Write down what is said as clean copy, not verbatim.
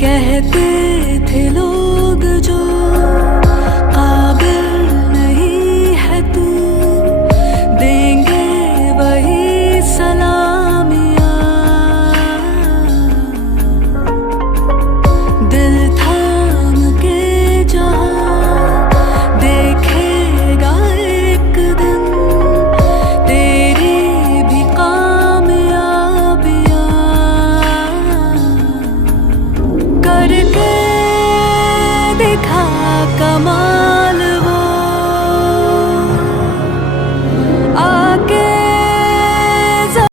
कहते थे लोग जो काबिल नहीं है तू, देंगे वही सलामियाँ। दिल थाम के जहाँ देखेगा एक दिन तेरी भी कामयाबियाँ। करके दिखा कमाल